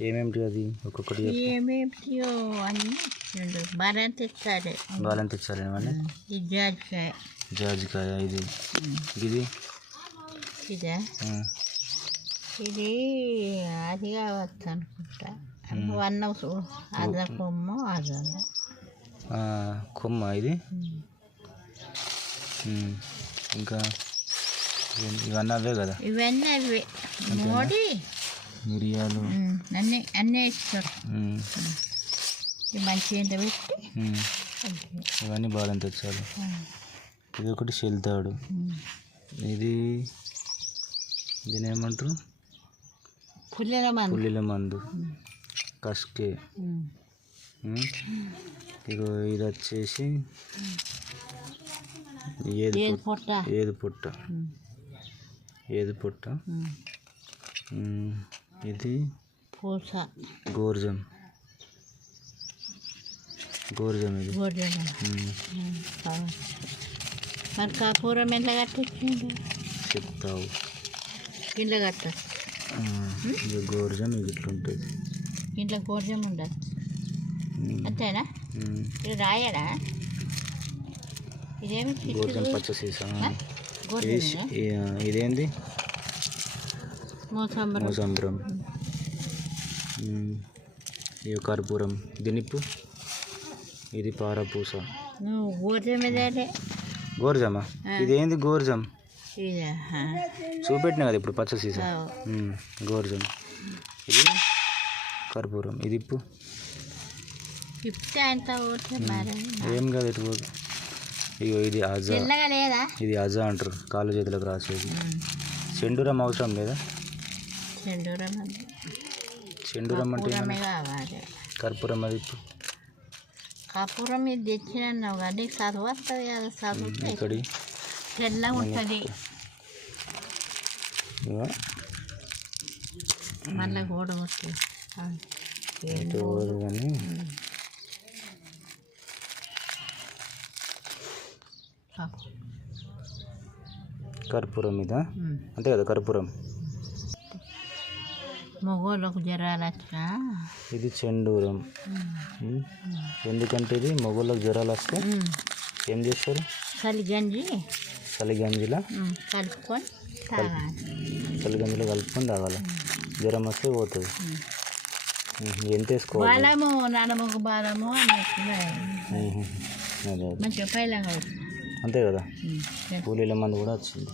ఏమేమిటి అది? ఒక్కొక్కటి. ఏమేమిటియో అన్నీ రెండు బాగా తెచ్చాడు బాలం తెచ్చారు ఏమన్నా ఈ జాజికాయ. జాజికాయ ఇది. ఇది? ఇదా? ఇది అది కావచ్చు అనుకుంటా. చూ- అద కొమ్ము అదను కొమ్మ ఇది? ఇంకా ఇవన్నీ అవే కదా? ఇవన్నీ అవి. మోడీ. మిరియాలు. అన్నీ అన్నీ ఇస్తారు ఉమ్, ఇది మంచి ఎండ పెట్టి. ఉమ్, ఇవన్నీ బాలం తెచ్చాలి. ఇది ఒకటి చెల్తాడు ఇది దీని ఏమంటారు పుల్లెల మంది. పుల్లిల మందు. కస్కే ఇగో ఇది వచ్చేసి ఏది పుట్ట? ఏది పుట్ట? ఏది పుట్ట? ఇది పూస. గోర్జం. గోర్జం ఇది. మరి కాపూరం ఎంత కట్టించిండు చెప్తావు. ఇంట్లో కట్ట? ఇది గోర్జం ఇది ఇట్లుంటుంది. ఇంట్లో గోర్జం ఉండదు. అంతేనా? ఇది రాయడా ఇదేమి గోర్జం పచ్చ సీసా? ఇదేంది? మోసంబరం. ఇది కర్పూరం దినిప్పు. ఇది పారపూస. నువ్వు గోర్జం ఇదే గోర్జమా? ఇదేంది గోర్జం? చూపెట్టిన కదా ఇప్పుడు పచ్చ సీసా? ఉమ్, గోర్జం. ఇది కర్పూరం. ఇది ఇప్పు. ఏం కాదు ఎటు పోదు. ఇగో ఇది అజా. ఇది అజా అంటారు. కాళ్ళు చేతులకు రాసేది. చెండురం అవసరం లేదా? చెండూరం చెండురం అంటే? కావాలి. కర్పూరం అది కపూరం ఇది తెచ్చినావు కానీ చదువు వస్తుంది కదా ఇక్కడి తెల్లగా ఉంటుంది. మళ్ళీ గోడ వస్తుంది కానీ. కర్పూరం మీద? అంతే కదా కర్పూరం. మగోళ్ళకు జ్వరాలు వచ్చినా ఇది చెండూరం. ఎందుకంటే ఇది మొగోళ్ళకి జ్వరాలు వస్తే ఏం చేస్తారు? చలి గంజి చలి గంజిలా ఉమ్, కలుపుకొని తాగాలి. చలి గంజిలో కలుపుకొని తాగాలి. జ్వరం వస్తే పోతుంది. ఎంత వేసుకోవాలి? బాలము బాలము. అదే అదే. మంచిగా అంతే కదా. కూలీల మంది కూడా వచ్చింది.